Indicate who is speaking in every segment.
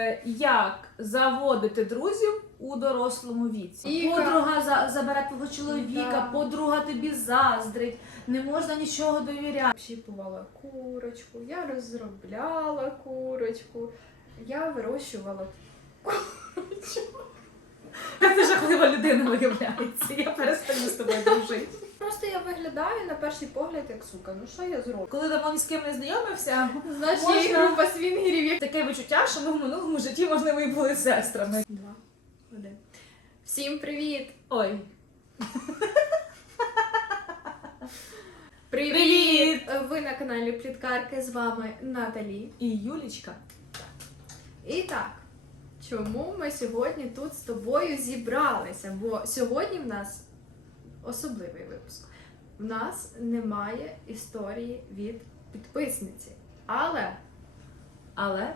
Speaker 1: Е, Як заводити друзів у дорослому віці?
Speaker 2: Віка.
Speaker 1: Подруга за, забере твого чоловіка,
Speaker 2: Да.
Speaker 1: подруга тобі заздрить, не можна нічого довіряти.
Speaker 2: Общіпувала курочку, я розробляла курочку, я вирощувала курочку.
Speaker 1: Ти жахлива людина виявляється. Я перестану з тобою дружити.
Speaker 2: Просто я виглядаю на перший погляд як сука. Ну що я зроблю?
Speaker 1: Коли давно ні з ким не знайомився,
Speaker 2: Знаєш,
Speaker 1: Можна.
Speaker 2: група свінгерів. як-
Speaker 1: таке відчуття, що ми в минулому житті, можливо, і були сестрами.
Speaker 2: Два, один. Всім привіт!
Speaker 1: Ой,
Speaker 2: Привіт!
Speaker 1: Привіт!
Speaker 2: Ви на каналі Пліткарки з вами Наталі.
Speaker 1: і Юлічка.
Speaker 2: І так, чому ми сьогодні тут з тобою зібралися? Бо сьогодні в нас особливий випуск. В нас немає історії від підписниці. Але
Speaker 1: Але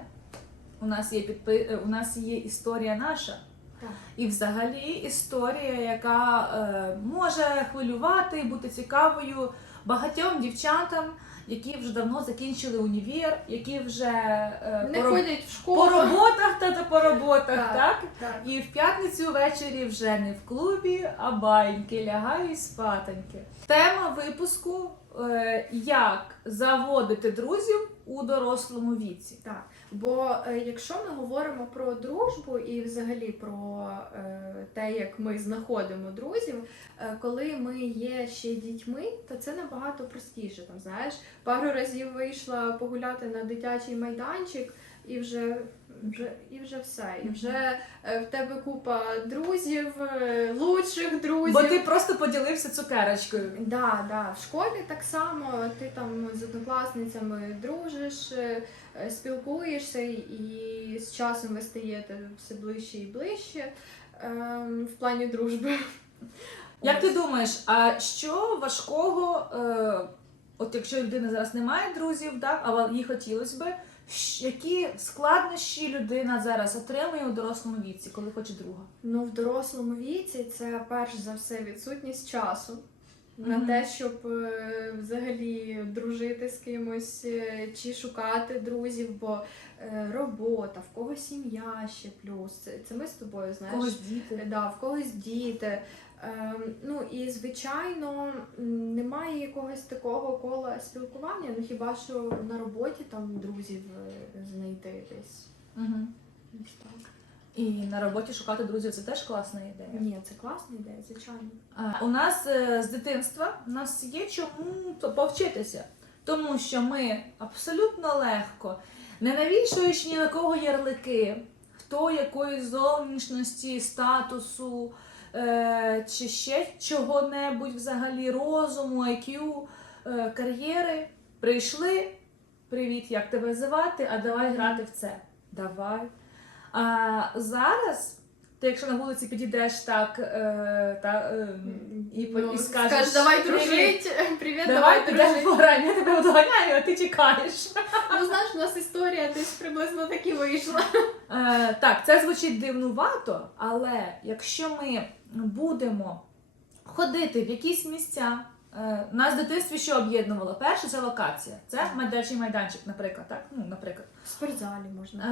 Speaker 1: у нас є підпи... е, у нас є історія наша.
Speaker 2: Так.
Speaker 1: І взагалі історія, яка е, може хвилювати, бути цікавою багатьом дівчатам, які вже давно закінчили універ, які вже е,
Speaker 2: не
Speaker 1: по,
Speaker 2: ходять в школу по
Speaker 1: роботах та, та по роботах,
Speaker 2: Так.
Speaker 1: так?
Speaker 2: Так.
Speaker 1: І в п'ятницю ввечері вже не в клубі, а баньки, лягають спатоньки. Тема випуску е, як заводити друзів у дорослому віці.
Speaker 2: Так, бо е, якщо ми говоримо про дружбу і взагалі про е, те, як ми знаходимо друзів, е, коли ми є ще дітьми, то це набагато простіше. Там знаєш, пару разів вийшла погуляти на дитячий майданчик. І вже, вже і вже все. І вже е, в тебе купа друзів, е, лучших друзів.
Speaker 1: Бо ти просто поділився цукерочкою.
Speaker 2: Да, да. В школі так само ти там з однокласницями дружиш, е, спілкуєшся, і з часом ви стаєте все ближче і ближче ем, в плані дружби.
Speaker 1: Як ти думаєш, а що важкого, от якщо людина зараз не має друзів, так, але їй хотілося би, які складнощі людина зараз отримує у дорослому віці, коли хоче друга?
Speaker 2: Ну, в дорослому віці це перш за все відсутність часу. На те, щоб е, взагалі дружити з кимось е, чи шукати друзів, бо е, робота, в когось сім'я ще плюс. Це, це ми з тобою знаєш.
Speaker 1: Когось діти.
Speaker 2: Да, в когось діти. Ем, ну і звичайно м, немає якогось такого кола спілкування, ну хіба що на роботі там друзів е, знайти десь.
Speaker 1: Угу.
Speaker 2: Ось так.
Speaker 1: І на роботі шукати друзів це теж класна ідея.
Speaker 2: Ні, це класна ідея, звичайно.
Speaker 1: А, У нас е, з дитинства у нас є чому повчитися, тому що ми абсолютно легко, не навішуючи ні на кого ярлики, хто якої зовнішності, статусу е, чи ще чого-небудь взагалі, розуму, IQ, е, кар'єри, прийшли. Привіт, як тебе звати? А давай грати в це. Давай. А зараз, ти якщо на вулиці підійдеш так е, та, е, і,
Speaker 2: Ну,
Speaker 1: і скажеш,
Speaker 2: скажеш, давай
Speaker 1: «Привіт,
Speaker 2: дружить. Привіт,
Speaker 1: Давай
Speaker 2: давай дружить.
Speaker 1: я тебе доганяю, а ти чекаєш.
Speaker 2: Ну знаєш, у нас історія десь приблизно так і вийшла.
Speaker 1: Е, так, це звучить дивнувато, але якщо ми будемо ходити в якісь місця, нас в дитинстві що об'єднувало? Перше це локація. Це медичний майданчик, наприклад. Так? Ну, наприклад.
Speaker 2: В спортзалі можна.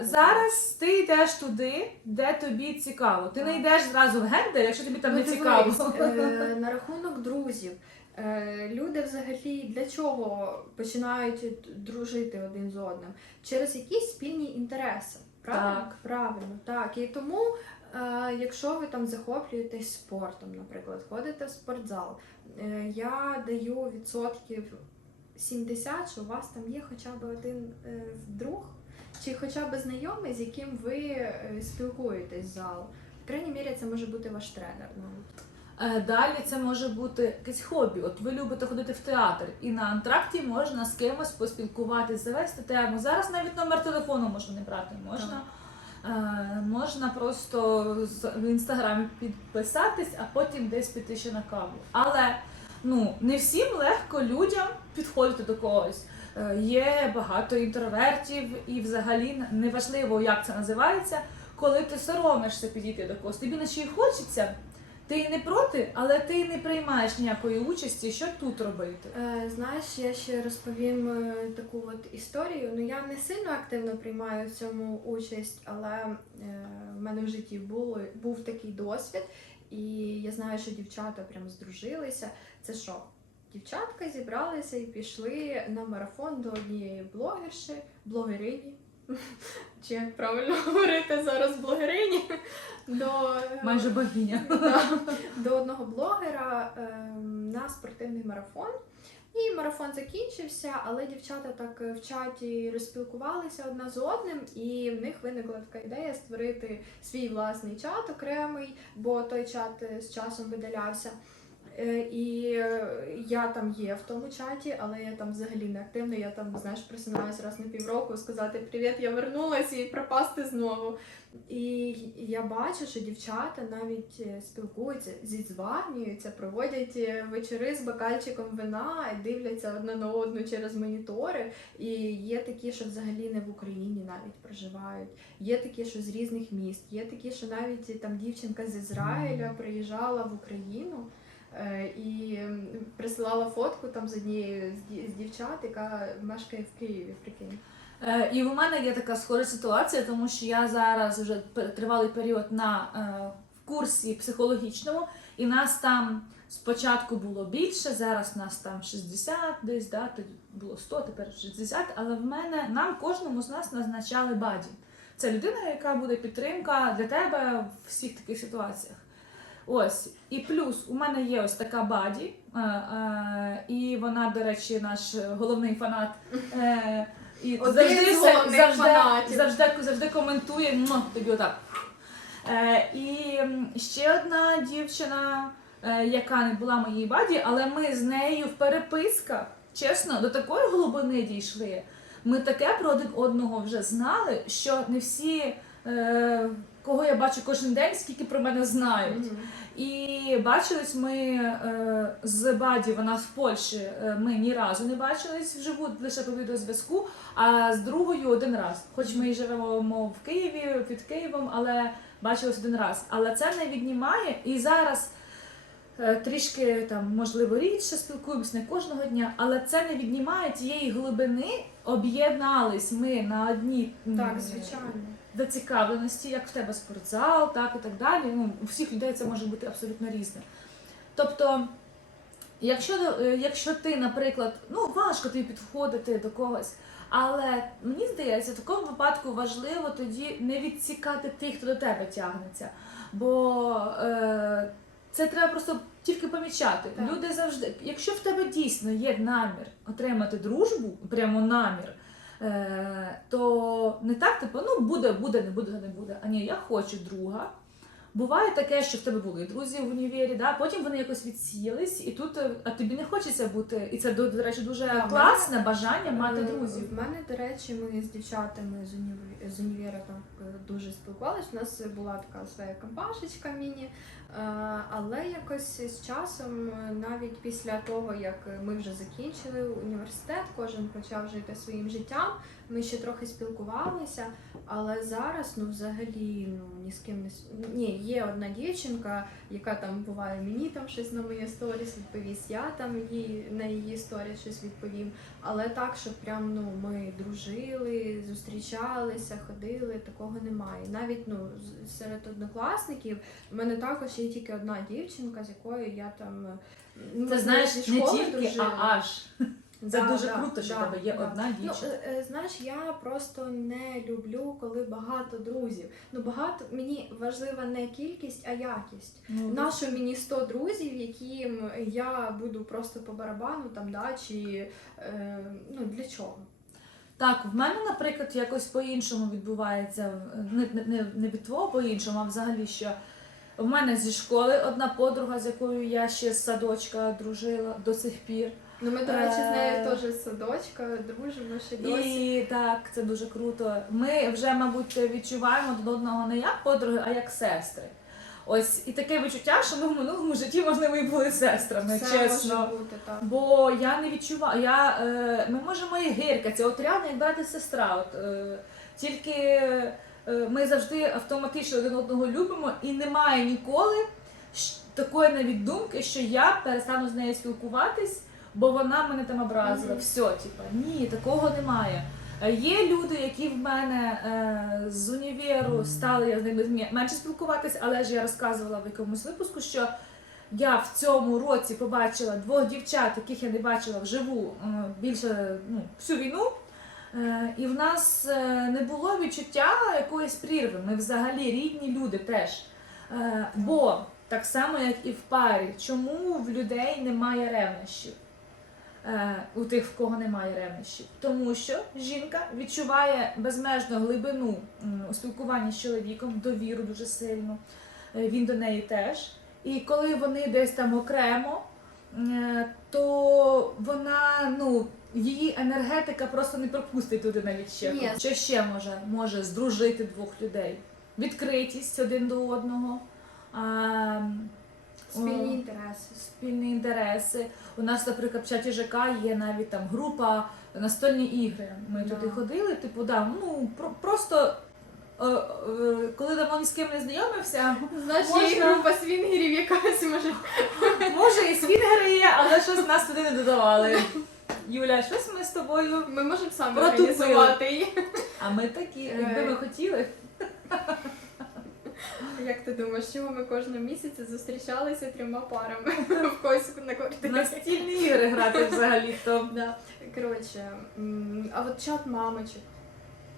Speaker 1: Е, зараз ти йдеш туди, де тобі цікаво. Ти не йдеш зразу в гендель, якщо тобі там
Speaker 2: Ну,
Speaker 1: не
Speaker 2: дивись,
Speaker 1: цікаво.
Speaker 2: е, На рахунок друзів. Е, Люди взагалі для чого починають дружити один з одним? Через якісь спільні інтереси. Правильно?
Speaker 1: Так.
Speaker 2: Правильно, так. І тому, е, якщо ви там захоплюєтесь спортом, наприклад, ходите в спортзал, е, я даю відсотків 70, що у вас там є хоча б один е, друг, чи хоча б знайомий, з яким ви е, спілкуєтесь з залу. В крайній мірі, це може бути ваш тренер.
Speaker 1: Е, Далі це може бути якесь хобі. От ви любите ходити в театр, і на антракті можна з кимось поспілкуватись, завести тему. Зараз навіть номер телефону можна не брати. Можна, е, можна просто в інстаграмі підписатись, а потім десь піти ще на каву. Але ну не всім легко людям підходити до когось. Е, Є багато інтровертів, і взагалі неважливо, як це називається, коли ти соромишся підійти до когось. Тобі наче хочеться. Ти не проти, але ти не приймаєш ніякої участі, що тут робити.
Speaker 2: Е, Знаєш, я ще розповім е, таку от історію. Ну я не сильно активно приймаю в цьому участь, але е, в мене в житті було, був такий досвід, і я знаю, що дівчата прям здружилися. Це що? Дівчатка зібралися і пішли на марафон до однієї блогерші, блогерині. Чи як правильно говорити зараз блогерині? До е,
Speaker 1: Майже богиня.
Speaker 2: Да, до одного блогера ем, на спортивний марафон. І марафон закінчився, але дівчата так е, в чаті розспілкувалися одна з одним, і в них виникла така ідея створити свій власний чат окремий, бо той чат е, з часом видалявся. Е, І е, я там є в тому чаті, але я там взагалі не активна. Я там, знаєш, просинаюсь раз на півроку сказати Привіт, я вернулась і пропасти знову. І я бачу, що дівчата навіть е, спілкуються, зідзванюються, проводять вечори з бокальчиком вина і дивляться одна на одну через монітори. І є такі, що взагалі не в Україні навіть проживають. Є такі, що з різних міст. Є такі, що навіть там дівчинка з Ізраїля приїжджала в Україну. Е, І присилала фотку там з однією з дівчат, яка мешкає в Києві. Прикинь.
Speaker 1: Е, І у мене є така схожа ситуація, тому що я зараз вже тривалий період на е, курсі психологічному, і нас там спочатку було більше, зараз нас там 60 десь, да, було 100, тепер 60, але в мене нам кожному з нас назначали баді. Це людина, яка буде підтримка для тебе в всіх таких ситуаціях. Ось, і плюс у мене є ось така баді, е, е, і вона, до речі, наш головний фанат. Е, і
Speaker 2: Один
Speaker 1: завжди,
Speaker 2: з головних
Speaker 1: завжди,
Speaker 2: фанатів.
Speaker 1: завжди, завжди коментує «Муа», тобі отак. Е, і ще одна дівчина, е, яка не була моїй баді, але ми з нею в переписках, чесно, до такої глибини дійшли. Ми таке про один одного вже знали, що не всі, е, кого я бачу кожен день, скільки про мене знають. І бачились ми е, з Баді, вона в Польщі. е, Ми ні разу не бачились вживу, лише по відеозв'язку, а з другою один раз. Хоч ми і живемо в Києві під Києвом, але бачились один раз. Але це не віднімає. І зараз е, трішки там, можливо, рідше спілкуємось не кожного дня, але це не віднімає тієї глибини. Об'єднались ми на одній
Speaker 2: Так, звичайно.
Speaker 1: Зацікавленості, як в тебе спортзал, так і так далі. Ну, у всіх людей це може бути абсолютно різне. Тобто, якщо, е, якщо ти, наприклад, ну важко тобі підходити до когось, але мені здається, в такому випадку важливо тоді не відсікати тих, хто до тебе тягнеться. Бо е, це треба просто тільки помічати.
Speaker 2: Так.
Speaker 1: Люди завжди, якщо в тебе дійсно є намір отримати дружбу, прямо намір. Е, то не так, типу, ну буде, буде, не буде, не буде. А ні, я хочу друга. Буває таке, що в тебе були друзі в універі, да? потім вони якось відсіялись, і тут е, а тобі не хочеться бути. І це, до, до речі, дуже класне бажання мати
Speaker 2: Е,
Speaker 1: друзів.
Speaker 2: В мене, до речі, ми з дівчатами з, універа там дуже спілкувалися. У нас була така своя компашечка міні. Е, Але якось з часом, навіть після того, як ми вже закінчили університет, кожен почав жити своїм життям. Ми ще трохи спілкувалися, але зараз ну взагалі ну ні з ким не ні, є одна дівчинка, яка там буває мені там щось на моє сторіс відповість, я там їй на її сторіс щось відповім. Але так, щоб прям ну ми дружили, зустрічалися, ходили, такого немає. Навіть ну серед однокласників в мене також є тільки одна дівчинка, з якою я там ну,
Speaker 1: Це знаєш
Speaker 2: зі
Speaker 1: не
Speaker 2: школи
Speaker 1: тільки,
Speaker 2: дружили.
Speaker 1: а аж. Це
Speaker 2: Да,
Speaker 1: дуже
Speaker 2: да,
Speaker 1: круто, що
Speaker 2: да,
Speaker 1: тебе є
Speaker 2: да.
Speaker 1: одна
Speaker 2: Ну,
Speaker 1: дівчина.
Speaker 2: е, е, знаєш, я просто не люблю, коли багато друзів. Ну багато мені важлива не кількість, а якість.
Speaker 1: Ну,
Speaker 2: Нащо мені 100 друзів, яким я буду просто по барабану там, да, чи е, ну для чого?
Speaker 1: Так, в мене, наприклад, якось по-іншому відбувається. Не, не, не, від твого по-іншому, а взагалі що. В мене зі школи одна подруга, з якою я ще з садочка дружила до сих пір.
Speaker 2: Ну ми, до речі, з
Speaker 1: Е.
Speaker 2: нею теж з садочка, дружимо ще досі.
Speaker 1: І так, це дуже круто. Ми вже, мабуть, відчуваємо один одного не як подруги, а як сестри. Ось і таке відчуття, що ми в минулому житті, можливо, і були сестрами,
Speaker 2: Все
Speaker 1: чесно.
Speaker 2: може бути так.
Speaker 1: Бо я не відчуваю. Я, е, ми можемо і гиркатися, от реально як брат і сестра. От, е, тільки е, ми завжди автоматично один одного любимо, і немає ніколи такої навіть думки, що я перестану з нею спілкуватись, бо вона мене там образила.
Speaker 2: Мгм.
Speaker 1: Все, типа, ні, такого немає. Е, Є люди, які в мене е, з універу стали я з ними менше спілкуватись, але ж я розказувала в якомусь випуску, що я в цьому році побачила двох дівчат, яких я не бачила вживу е, більше ну, всю війну. Е, І в нас е, не було відчуття якоїсь прірви. Ми взагалі рідні люди теж. Е, Бо так само, як і в парі, чому в людей немає ревнощів? Е, У тих, в кого немає ревнощів. Тому що жінка відчуває безмежну глибину у спілкуванні з чоловіком, довіру дуже сильно. Е, Він до неї теж. І коли вони десь там окремо, е, то вона, ну, її енергетика просто не пропустить туди навіть ще.
Speaker 2: Ні.
Speaker 1: Що ще може? Може здружити двох людей? Відкритість один до одного.
Speaker 2: Спільні інтереси.
Speaker 1: спільні інтереси. У нас, наприклад, в чаті ЖК є навіть там група настольні ігри. Ми
Speaker 2: Да.
Speaker 1: туди ходили, типу, да, ну про- просто. е, е, Коли давно ні з ким не знайомився,
Speaker 2: Значить,
Speaker 1: Можна.
Speaker 2: є група свінгерів якась може.
Speaker 1: може і свінгери є, але щось нас туди не додавали. Юля, щось ми з тобою.
Speaker 2: Ми можемо самі
Speaker 1: Протупили.
Speaker 2: організувати.
Speaker 1: А ми такі, якби ми хотіли.
Speaker 2: Як ти думаєш, чому ми кожного місяця зустрічалися трьома парами в когось на квартирі?
Speaker 1: Настільні ігри грати взагалі то.
Speaker 2: Да. Коротше, а от чат мамочок.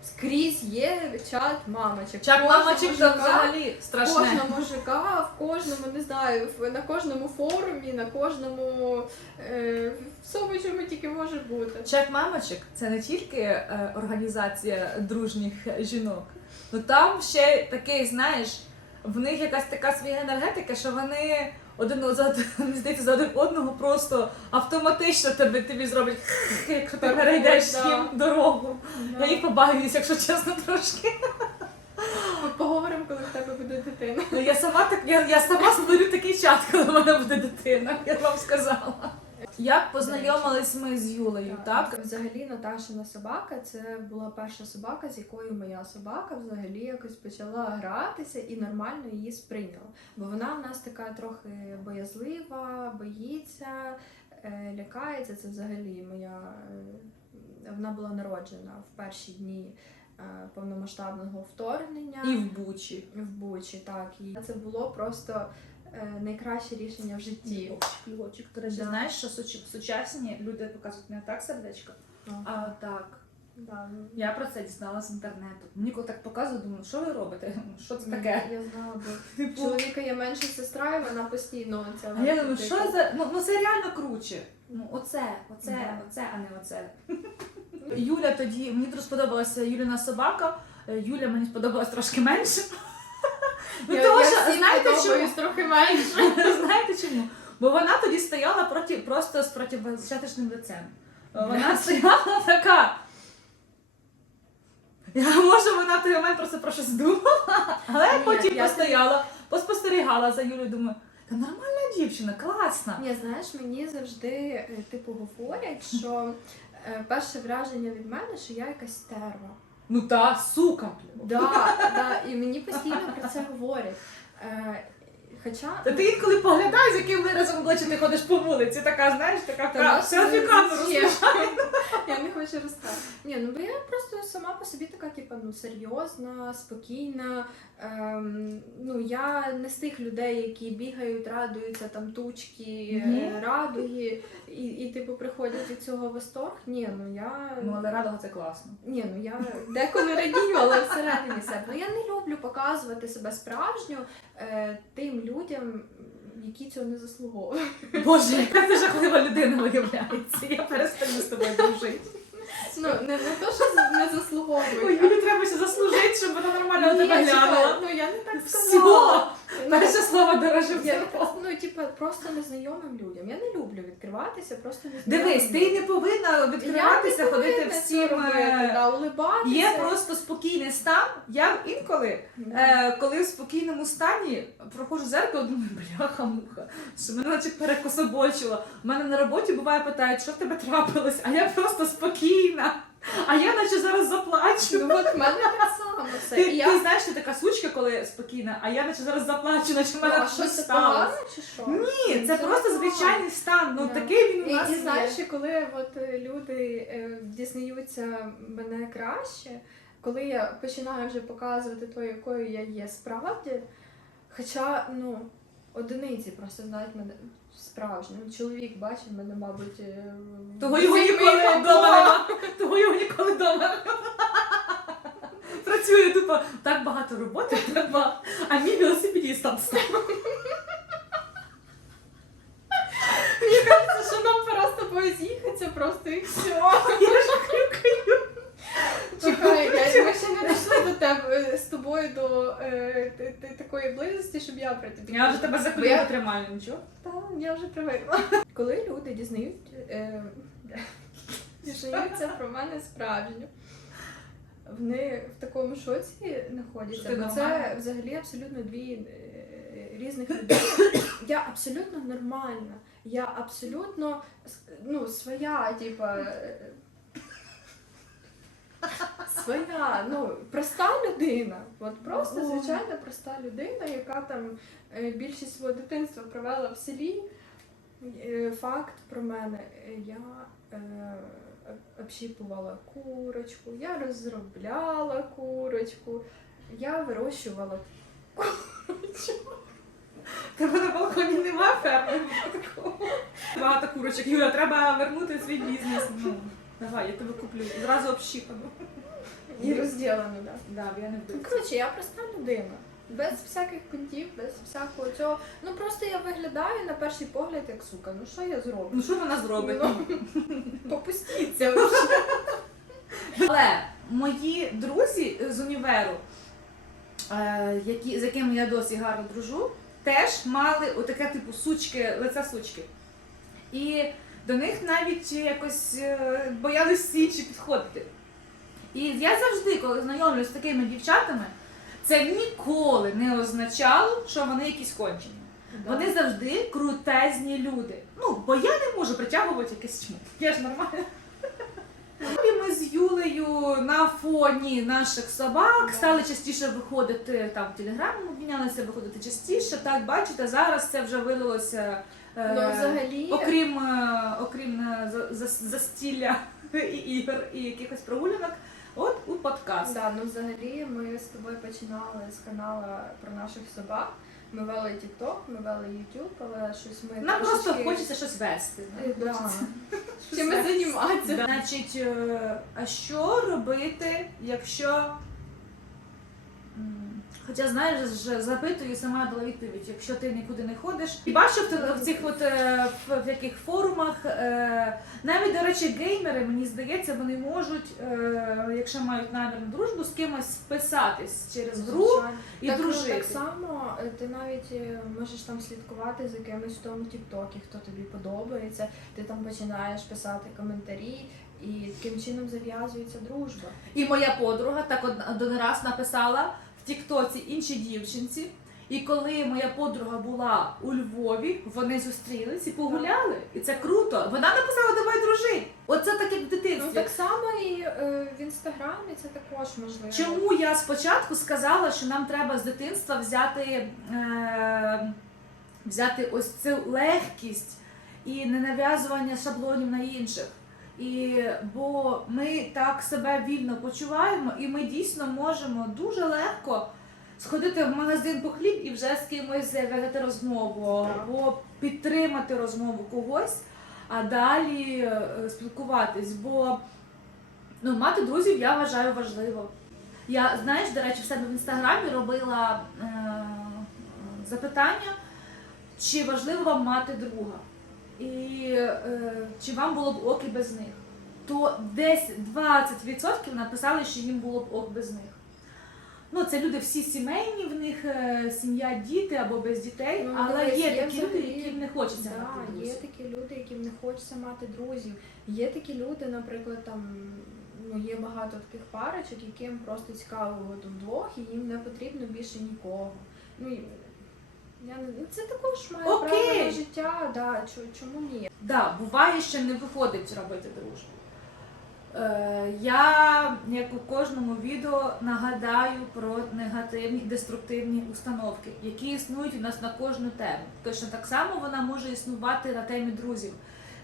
Speaker 2: Скрізь є чат мамочок.
Speaker 1: Чат мамочок взагалі страшне.
Speaker 2: Кожного мужика, в кожному, не знаю, в- на кожному форумі, на кожному е, всьому, чому тільки може бути.
Speaker 1: Чат мамочок це не тільки е, організація дружніх жінок. Ну там ще такий, знаєш, в них якась така своя енергетика, що вони один за мені здається, за один одного просто автоматично тебе тобі зроблять, якщо ти перейдеш
Speaker 2: да.
Speaker 1: ним дорогу. Я їх побаюсь, якщо чесно, трошки.
Speaker 2: Ми поговоримо, коли в тебе буде дитина.
Speaker 1: Ну я сама так, я, я сама створю такий чат, коли в мене буде дитина. Я вам сказала. Як познайомились ми з Юлею, так?
Speaker 2: Взагалі Наташина собака це була перша собака, з якою моя собака взагалі якось почала гратися і нормально її сприйняла. Бо вона в нас така трохи боязлива, боїться, е, лякається. Це взагалі моя. е, Вона була народжена в перші дні е, повномасштабного вторгнення
Speaker 1: І в Бучі.
Speaker 2: в Бучі. Так, і це було просто найкраще рішення в житті.
Speaker 1: Львовчик. До речі,
Speaker 2: Да.
Speaker 1: знаєш, що суч- сучасні люди показують не так сердечко, а так.
Speaker 2: Да, ну,
Speaker 1: Я про це дізналася з інтернету. Мені коли так показують, думаю, що ви робите? Що це
Speaker 2: ну,
Speaker 1: таке?
Speaker 2: Я знала, бо
Speaker 1: Типу,
Speaker 2: чоловіка є менша сестра, і вона постійно ця.
Speaker 1: а я думаю, що за. Ну, ну це реально круче. Ну, оце, оце,
Speaker 2: Да.
Speaker 1: оце, а не оце. Юля тоді, мені дуже сподобалася Юліна собака. Е, Юля мені сподобалась трошки менше. Ну,
Speaker 2: я,
Speaker 1: тому
Speaker 2: я
Speaker 1: що, знаєте, чому?
Speaker 2: трохи менше.
Speaker 1: Знаєте чому? Бо вона тоді стояла проти, просто з противозачаточним лицем. Вона стояла така. Я, може, вона в той момент просто про щось думала, але
Speaker 2: Ні,
Speaker 1: потім
Speaker 2: я
Speaker 1: постояла, поспостерігала за Юлею, думаю, та нормальна дівчина, класна.
Speaker 2: Ні, знаєш, мені завжди е, типу говорять, що е, перше враження від мене, що я якась стерва.
Speaker 1: Ну та сука.
Speaker 2: Да, да, і мені постійно про це говорять. Е, Хоча
Speaker 1: Та ти інколи поглядай, з яким виразом обличчя ти ходиш по вулиці, така, знаєш, така
Speaker 2: Та
Speaker 1: ка-
Speaker 2: нас
Speaker 1: селфі
Speaker 2: не
Speaker 1: камеру
Speaker 2: зачем. Я не хочу розказати. Ні, ну бо я просто сама по собі така, типа, ну серйозна, спокійна. Ем, ну я не з тих людей, які бігають, радуються там тучки, е, радуги, і, і типу приходять від цього восторг. Ні, ну я
Speaker 1: Ну, але радога це класно.
Speaker 2: ні, ну я деколи радію, але всередині себе. Ну я не люблю показувати себе справжню е, тим людям, які цього не заслуговують.
Speaker 1: Боже, яка ти жахлива людина виявляється. Я перестаю з тобою дружити.
Speaker 2: Ну не, не то, що за- не заслуговують.
Speaker 1: Ой, Юлі треба ще заслужити, щоб вона нормально на
Speaker 2: Ні,
Speaker 1: тебе
Speaker 2: чекай,
Speaker 1: глянула.
Speaker 2: ну я не так
Speaker 1: Все.
Speaker 2: сказала. Ну,
Speaker 1: Перше слово дороже
Speaker 2: я,
Speaker 1: всього.
Speaker 2: ну, типа, просто незнайомим людям. Я не люблю відкриватися, просто незнайомим.
Speaker 1: Дивись, ти не повинна відкриватися, ходити всім. е,
Speaker 2: да, улибатися.
Speaker 1: Є просто спокійний стан. Я інколи, е, коли в спокійному стані проходжу зеркало, думаю, бляха-муха, що мене наче перекособочило. У мене на роботі буває питають, що в тебе трапилось, а я просто спокійна. А я наче зараз заплачу.
Speaker 2: Ну от в мене так само все.
Speaker 1: Ти,
Speaker 2: І
Speaker 1: ти знаєш, ти така сучка, коли спокійна, а я наче зараз заплачу, наче в мене
Speaker 2: а
Speaker 1: щось
Speaker 2: що це погано чи що?
Speaker 1: Ні, це
Speaker 2: Це
Speaker 1: просто
Speaker 2: погано.
Speaker 1: звичайний стан. Ну
Speaker 2: Да.
Speaker 1: такий він у
Speaker 2: І,
Speaker 1: нас
Speaker 2: і
Speaker 1: є.
Speaker 2: знаєш, і коли от е, люди е, дізнаються мене краще, коли я починаю вже показувати то, якою я є справді, хоча ну, одиниці просто знають мене справжньо. Чоловік бачить мене, мабуть, е,
Speaker 1: Того його
Speaker 2: зі
Speaker 1: ніколи вдома нема. Того його ніколи вдома нема. Працює тупо так багато роботи, так багато. А мій велосипедіст там став.
Speaker 2: Мені кажеться, що нам пора з тобою з'їхатися просто і все.
Speaker 1: Я ж хрюкаю.
Speaker 2: Чекай, я, ми ще не дійшли до тебе з тобою до е, такої близості, щоб я про тебе.
Speaker 1: Я вже тебе за
Speaker 2: Бо я-
Speaker 1: тримаю, нічого.
Speaker 2: Я вже привикла. Коли люди дізнають, е, дізнаються про мене справжню, вони в такому шоці знаходяться. Бо це взагалі абсолютно дві е, різних людей. Я абсолютно нормальна. Я абсолютно ну, своя, типа. Своя, ну, проста людина. От просто звичайна проста людина, яка там е, більшість свого дитинства провела в селі. Е, Факт про мене. е, Я е, общіпувала курочку, я розробляла курочку, я вирощувала курочку.
Speaker 1: Тебе на балконі нема ферми. Багато курочок. Юля, треба вернути свій бізнес. Давай, я тебе куплю. Зразу общіпану.
Speaker 2: І розділено, так.
Speaker 1: Да, я не
Speaker 2: Ну, коротше, я проста людина. Без всяких понтів, без всякого цього. Ну просто я виглядаю на перший погляд як сука. Ну що я зроблю?
Speaker 1: Ну що вона зробить?
Speaker 2: Ну, Попустіться.
Speaker 1: Але мої друзі з універу, е, які, з якими я досі гарно дружу, теж мали отаке типу сучки, лице сучки. І до них навіть якось е, боялись січі підходити. І я завжди, коли знайомлюсь з такими дівчатами, це ніколи не означало, що вони якісь кончені. Вони завжди крутезні люди. Ну, бо я не можу притягувати якесь чмо. Я ж нормальна. І ми з Юлею на фоні наших собак
Speaker 2: Да.
Speaker 1: стали частіше виходити там в телеграм, обмінялися виходити частіше. Так, бачите, зараз це вже вилилося. Е,
Speaker 2: Ну, взагалі,
Speaker 1: Окрім, е, окрім е, за- за- застілля і ігор і якихось прогулянок, от у подкаст.
Speaker 2: да, ну, взагалі ми з тобою починали з канала про наших собак. Ми вели TikTok, ми вели YouTube, але щось ми
Speaker 1: Нам просто хочеться щось вести.
Speaker 2: Да.
Speaker 1: Хочеться.
Speaker 2: Займатися.
Speaker 1: Значить, а що робити, якщо. Хоча знаєш, запитую, сама дала відповідь, якщо ти нікуди не ходиш. І бачу в, цих от е, в, яких форумах, е, навіть, до речі, геймери, мені здається, вони можуть, е, якщо мають намір на дружбу, з кимось списатись через гру
Speaker 2: Звичайно.
Speaker 1: і
Speaker 2: так, ну,
Speaker 1: дружити.
Speaker 2: так само ти навіть можеш там слідкувати за кимось в тому Тіктокі, хто тобі подобається. Ти там починаєш писати коментарі, і таким чином зав'язується дружба.
Speaker 1: І моя подруга так од- один раз написала Тіктоці іншій дівчинці. І коли моя подруга була у Львові, вони зустрілись і погуляли. І це круто. Вона написала давай дружити. Оце таке в дитинстві.
Speaker 2: Ну так само і е, в інстаграмі це також можливо.
Speaker 1: Чому я спочатку сказала, що нам треба з дитинства взяти, е, взяти ось цю легкість і не нав'язування шаблонів на інших. І, бо ми так себе вільно почуваємо, і ми дійсно можемо дуже легко сходити в магазин по хліб і вже з кимось зав'язати розмову, або підтримати розмову когось, а далі е, спілкуватись. Бо ну, мати друзів я вважаю важливо. Я, знаєш, до речі, в себе в інстаграмі робила е, запитання, чи важливо вам мати друга, і е, чи вам було б ок і без них. То десь 20% написали, що їм було б ок без них. Ну, це люди всі сімейні, в них е, сім'я, діти або без дітей,
Speaker 2: Ну,
Speaker 1: але
Speaker 2: дивись,
Speaker 1: є
Speaker 2: є
Speaker 1: такі люди,
Speaker 2: взагалі-
Speaker 1: яким не хочеться
Speaker 2: Да,
Speaker 1: мати
Speaker 2: є
Speaker 1: друзів.
Speaker 2: такі люди, яким не хочеться мати друзів. Є такі люди, наприклад, там ну є багато таких парочок, яким просто цікаво от вдвох, і їм не потрібно більше нікого. Ну і я не це також має право на життя. Да, чо- чому ні?
Speaker 1: Да, буває, що не виходить робити дружбу. Е, Я, як у кожному відео, нагадаю про негативні деструктивні установки, які існують у нас на кожну тему. Точно так само вона може існувати на темі друзів.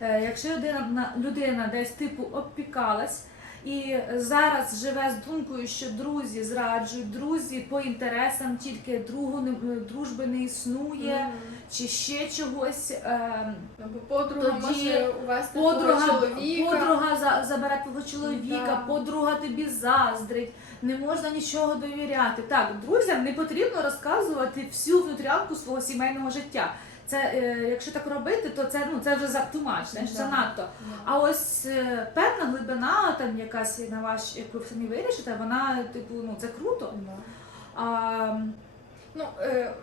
Speaker 1: Е, Якщо людина, на- людина десь типу обпікалась і зараз живе з думкою, що друзі зраджують, друзі по інтересам, тільки другу не, дружби не існує,
Speaker 2: Мгм.
Speaker 1: чи ще чогось.
Speaker 2: Або подруга
Speaker 1: Тоді
Speaker 2: може увести
Speaker 1: Подруга,
Speaker 2: чоловіка.
Speaker 1: подруга за, забере твого чоловіка,
Speaker 2: Да.
Speaker 1: подруга тобі заздрить, не можна нічого довіряти. Так, друзям не потрібно розказувати всю внутрянку свого сімейного життя. Це е, якщо так робити, то це ну це вже за тумач, знаєш,
Speaker 2: Да.
Speaker 1: занадто. А ось е, певна глибина, там якась на ваш, як ви самі вирішите, вона типу, ну це круто. А,
Speaker 2: Ну, е,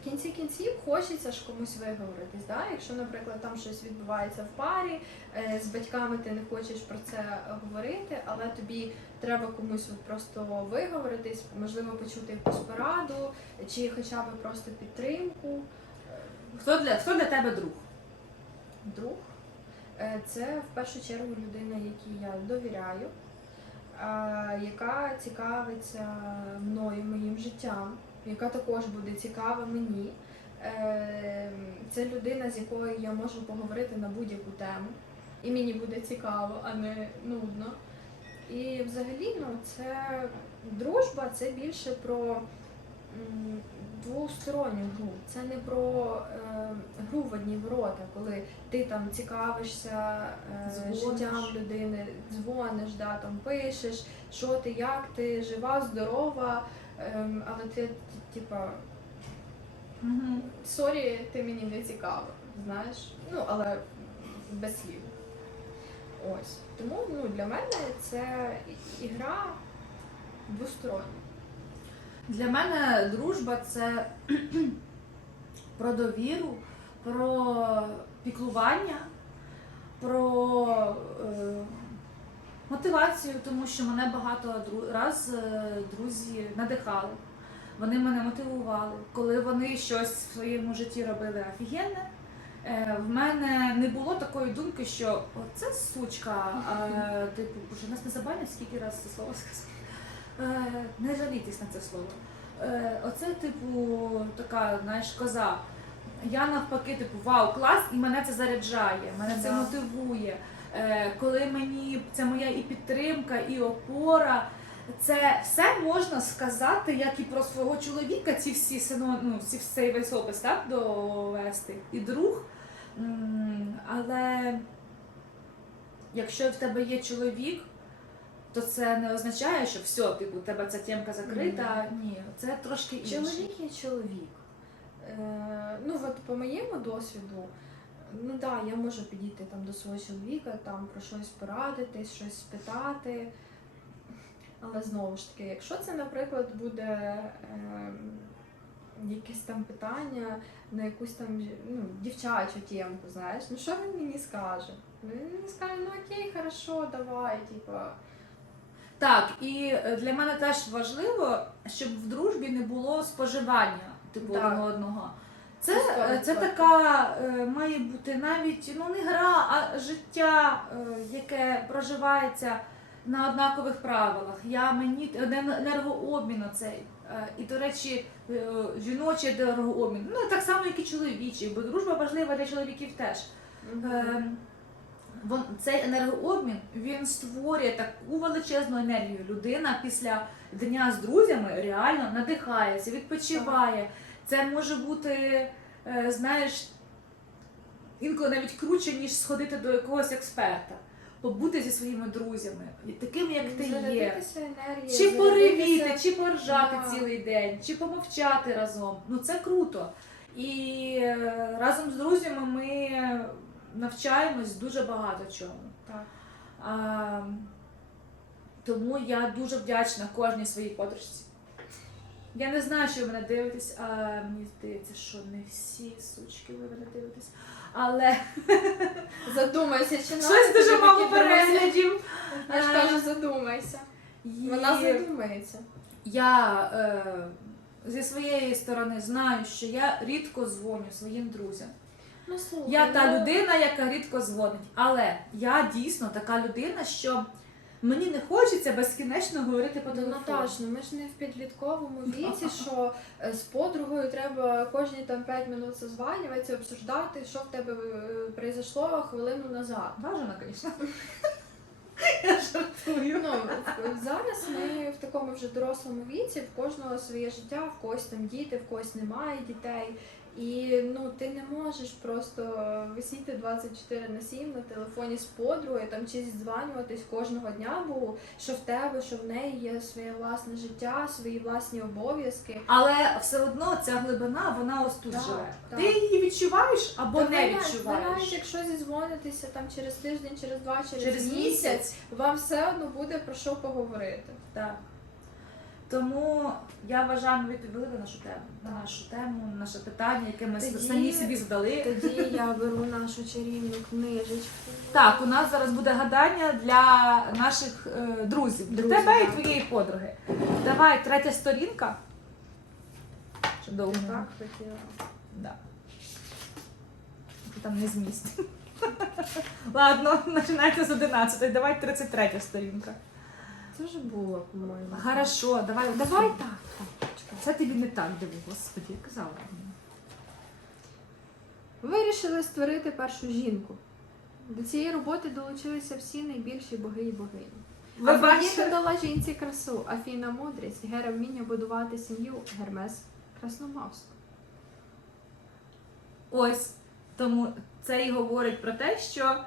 Speaker 2: в кінці кінців хочеться ж комусь виговоритись. Да? Якщо, наприклад, там щось відбувається в парі, е, з батьками ти не хочеш про це говорити, але тобі треба комусь от просто виговоритись, можливо, почути якусь пораду, чи хоча б просто підтримку.
Speaker 1: Хто для хто для тебе друг?
Speaker 2: Друг Е, це в першу чергу людина, якій я довіряю, яка цікавиться мною, моїм життям, яка також буде цікава мені. Е, Це людина, з якою я можу поговорити на будь-яку тему. І мені буде цікаво, а не нудно. І взагалі, ну, це дружба це більше про двосторонню гру. Це не про е, гру в одні ворота, коли ти там цікавишся е, життям людини, дзвониш, да, там пишеш, що ти, як ти, жива, здорова, ем, але ти, типа,
Speaker 1: Угу.
Speaker 2: сорі, ти мені не цікава, знаєш. Ну, але без слів. Ось. Тому ну, для мене це ігра двостороння.
Speaker 1: Для мене дружба це про довіру, про піклування, про е, мотивацію, тому що мене багато раз е, друзі надихали. Вони мене мотивували. Коли вони щось в своєму житті робили офігенне, е, в мене не було такої думки, що оце сучка, е, типу, боже, нас не забанять, скільки раз це слово сказати. Е, не жалітесь на це слово. Е, оце, типу, така, знаєш, коза. Я навпаки, типу, вау, клас, і мене це заряджає, мене це мотивує. Е, коли мені це моя і підтримка, і опора. Це все можна сказати, як і про свого чоловіка, ці всі сино, ну, ці цей весь опис так, довести. І друг. Але якщо в тебе є чоловік, то це не означає, що все, типу, у тебе ця тємка закрита. Ні, це трошки інше.
Speaker 2: Чоловік є чоловік. Е, ну, от по моєму досвіду, ну да, я можу підійти там до свого чоловіка, там про щось порадитись, щось спитати. Але знову ж таки, якщо це, наприклад, буде е, якесь там питання на якусь там ну, дівчачу тємку, знаєш, ну що він мені скаже? Ну, Він мені скаже, ну окей, хорошо, давай, типа.
Speaker 1: Так, і е, для мене теж важливо, щоб в дружбі не було споживання типу
Speaker 2: Так.
Speaker 1: один одного. Це,
Speaker 2: Це сто
Speaker 1: е, це
Speaker 2: відсотків.
Speaker 1: така е, має бути навіть ну не гра, а життя, е, яке проживається на однакових правилах. Я мені один енергообмін цей. І, до речі, е, жіночий енергообмін. Ну так само, як і чоловічий, бо дружба важлива для чоловіків теж. Ем, вон- цей енергообмін він створює таку величезну енергію. Людина після дня з друзями реально надихається, відпочиває. Це може бути, е, знаєш, інколи навіть круче, ніж сходити до якогось експерта, побути зі своїми друзями, такими, як ти є.
Speaker 2: Зарядитися
Speaker 1: Чи
Speaker 2: зарядитися-
Speaker 1: чи поржати
Speaker 2: Да.
Speaker 1: цілий день, чи помовчати разом. Ну це круто. І е, разом з друзями ми навчаємось дуже багато чому.
Speaker 2: Так.
Speaker 1: А, тому я дуже вдячна кожній своїй подружці. Я не знаю, що ви мене дивитесь, а мені здається, що не всі сучки ви мене дивитесь. Але
Speaker 2: Задумайся, чи
Speaker 1: щось дуже мало переглядів.
Speaker 2: Я ж
Speaker 1: Е,
Speaker 2: кажу, задумайся. Вона задумається.
Speaker 1: Я е, зі своєї сторони знаю, що я рідко дзвоню своїм друзям.
Speaker 2: Ну, слухай,
Speaker 1: Я та
Speaker 2: ну,
Speaker 1: людина, яка рідко дзвонить. Але я дійсно така людина, що Мені не хочеться безкінечно говорити по
Speaker 2: Ну,
Speaker 1: телефону.
Speaker 2: Наташ, ну ми ж не в підлітковому віці, що е, з подругою треба кожні там 5 минут созванюватися, обсуждати, що в тебе е, произошло хвилину назад.
Speaker 1: Бажано, звісно. Я жартую.
Speaker 2: Ну, в- зараз ми в такому вже дорослому віці, в кожного своє життя, в когось там діти, в когось немає дітей. І ну ти не можеш просто висіти 24 на 7 на телефоні з подругою там чи зідзванюватись кожного дня, бо що в тебе, що в неї є своє власне життя, свої власні обов'язки.
Speaker 1: Але все одно ця глибина, вона ось тут
Speaker 2: Так,
Speaker 1: живе.
Speaker 2: так.
Speaker 1: Ти її відчуваєш або
Speaker 2: Та
Speaker 1: не
Speaker 2: Ви
Speaker 1: відчуваєш.
Speaker 2: навіть якщо зідзвонитися там через тиждень, через два, через,
Speaker 1: Через
Speaker 2: місяць,
Speaker 1: місяць.
Speaker 2: вам все одно буде про що поговорити.
Speaker 1: Так. Тому я вважаю, ми відповіли на нашу тему. На нашу тему, на наше питання, яке ми
Speaker 2: Тоді-
Speaker 1: самі собі задали.
Speaker 2: Тоді я беру нашу чарівну книжечку.
Speaker 1: Так, у нас зараз буде гадання для наших е, друзів, для
Speaker 2: Друзів,
Speaker 1: тебе і твоєї подруги. Давай, третя сторінка. Чи довго?
Speaker 2: Так хотіла.
Speaker 1: Да. Там не зміст. Ладно, починається з 11. Давай 33 сторінка.
Speaker 2: Це вже було, по-моєму.
Speaker 1: Хорошо, давай.
Speaker 2: Давай
Speaker 1: так. Це тобі не так диви, господи, я казала.
Speaker 2: Вирішили створити першу жінку. До цієї роботи долучилися всі найбільші боги і богині.
Speaker 1: Ви бачите?
Speaker 2: дала жінці красу, Афіна мудрість, Гера вміння будувати сім'ю, Гермес красномовство.
Speaker 1: Ось. Тому це і говорить про те, що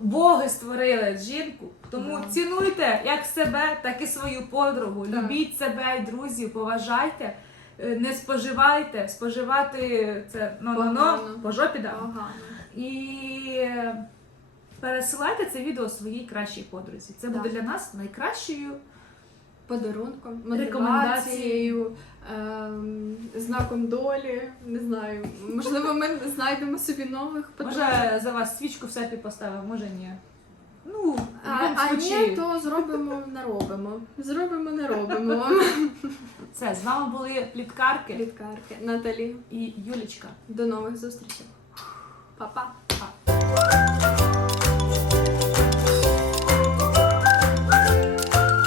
Speaker 1: боги створили жінку, тому
Speaker 2: Да.
Speaker 1: цінуйте як себе, так і свою подругу.
Speaker 2: Так.
Speaker 1: Любіть себе і друзів, поважайте, е, не споживайте. Споживати це ну, ну, ну, по жопі да.
Speaker 2: Погано.
Speaker 1: І е, пересилайте це відео своїй кращій подрузі. Це буде для нас найкращою.
Speaker 2: Подарунком,
Speaker 1: Рекомендацією.
Speaker 2: мотивацією, ем, знаком долі. Не знаю. Можливо, ми знайдемо собі нових подружок.
Speaker 1: Може за вас свічку в серпі поставив, може ні. Ну,
Speaker 2: А, а ні, то зробимо не робимо. Зробимо не робимо.
Speaker 1: Все, з вами були пліткарки
Speaker 2: Пліткарки. Наталі,
Speaker 1: і Юлічка.
Speaker 2: до нових зустрічей. Па-па.